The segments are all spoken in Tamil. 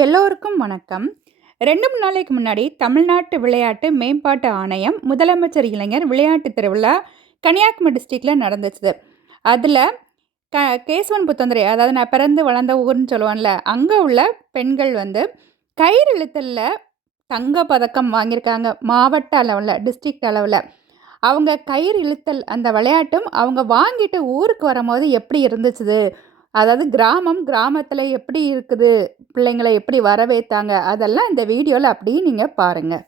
எல்லோருக்கும் வணக்கம். 2 நாளைக்கு முன்னாடி தமிழ்நாட்டு விளையாட்டு மேம்பாட்டு ஆணையம், முதலமைச்சர் இளைஞர் விளையாட்டு திருவிழா கன்னியாகுமரி டிஸ்ட்ரிக்ட்ல நடந்துச்சு. அதில கேசவன் புத்தந்துறை, அதாவது நான் பிறந்து வளர்ந்த ஊர்ன்னு சொல்லுவான்ல, அங்கே உள்ள பெண்கள் கயிறு இழுத்தல்ல தங்க பதக்கம் வாங்கியிருக்காங்க. மாவட்ட அளவில், டிஸ்ட்ரிக்ட் அளவில். அவங்க கயிறு இழுத்தல் அந்த விளையாட்டும் அவங்க வாங்கிட்டு ஊருக்கு வரும்போது எப்படி இருந்துச்சு, அதாவது கிராமத்தில் எப்படி இருக்குது, பிள்ளைங்களை எப்படி வரவேற்றாங்க, அதெல்லாம் இந்த வீடியோவில் அப்படியே நீங்கள் பாருங்கள்.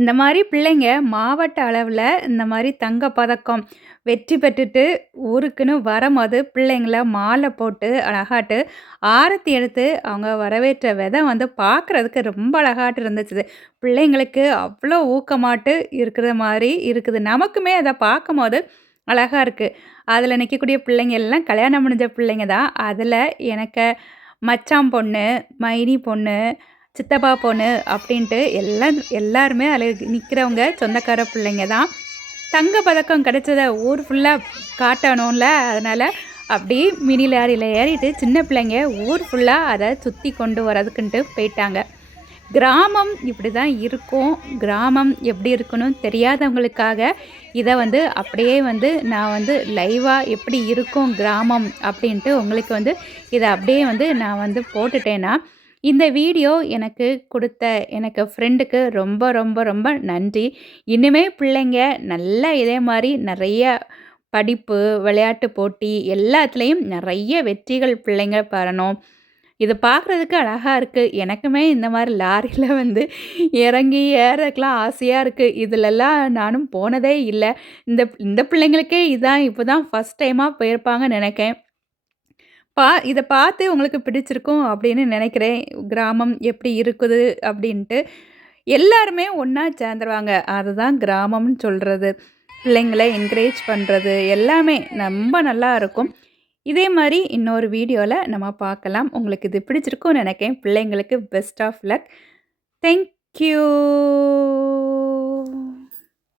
இந்த மாதிரி பிள்ளைங்க மாவட்ட அளவில் இந்த மாதிரி தங்கப்பதக்கம் வெற்றி பெற்றுட்டு ஊருக்குன்னு வரும்போது பிள்ளைங்கள மாலை போட்டு அழகாட்டு ஆரத்தி எடுத்து அவங்க வரவேற்ற விதம் பார்க்குறதுக்கு ரொம்ப அழகாட்டு இருந்துச்சு. பிள்ளைங்களுக்கு அவ்வளோ ஊக்கமாட்டு இருக்கிற மாதிரி இருக்குது. நமக்குமே அதை பார்க்கும்போது அழகாக இருக்குது. அதில் நிற்கக்கூடிய பிள்ளைங்க எல்லாம் கல்யாணம் முடிஞ்ச பிள்ளைங்க தான். அதில் எனக்கு மச்சான் பொண்ணு, மைனி பொண்ணு, சித்தப்பா பொண்ணு அப்படின்ட்டு எல்லாருமே அதில் நிற்கிறவங்க சொந்தக்கார பிள்ளைங்க தான். தங்க பதக்கம் கிடைச்சத ஊர் ஃபுல்லாக காட்டணும்ல, அதனால் அப்படி மினி லாரியில் ஏறிட்டு சின்ன பிள்ளைங்க ஊர் ஃபுல்லாக அதை சுற்றி கொண்டு வரதுக்குன்ட்டு போயிட்டாங்க. கிராமம் இப்படி தான் இருக்கும். கிராமம் எப்படி இருக்கணும் தெரியாதவங்களுக்காக, இத வந்து அப்படியே வந்து நான் வந்து லைவா எப்படி இருக்கும் கிராமம் அப்படின்ட்டு உங்களுக்கு வந்து இத அப்படியே வந்து நான் வந்து போட்டுட்டேன்னா, இந்த வீடியோ எனக்கு குடுத்த எனக்கு ஃப்ரெண்டுக்கு ரொம்ப ரொம்ப ரொம்ப நன்றி. இனிமே பிள்ளைங்க நல்லா இதே மாரி நெறைய படிப்பு, விளையாட்டு போட்டி எல்லாத்துலயும் நெறைய வெற்றிகள் பிள்ளைங்க பெறணும். இது பார்க்குறதுக்கு அழகா இருக்கு. எனக்குமே இந்த மாரி லாரில வந்து இறங்கி ஏறக்கலாம் ஆசையா இருக்கு. இதுலலாம் நானும் போனதே இல்ல. இந்த இந்த பிள்ளைங்களுக்கே இதான் இப்ப தான் ஃபர்ஸ்ட் டைமா போயிருப்பாங்கன்னு நெனைக்கேன். இத பார்த்து உங்களுக்கு பிடிச்சிருக்கும் அப்படின்னு நெனைக்கிறேன். கிராமம் எப்படி இருக்குது அப்படின்ட்டு. எல்லாருமே ஒண்ணா சேர்ந்துருவாங்க. அதுதான் கிராமம்னு சொல்றது. பிள்ளைங்கள என்கரேஜ் பண்றது எல்லாமே ரொம்ப நல்லா இருக்கும். இதே மாரி இன்னொரு வீடியோல நம்ம பார்க்கலாம். உங்களுக்கு இது பிடிச்சிருக்கும்னு நெனைக்கிறேன். பிள்ளைங்களுக்கு best of luck. Thank you.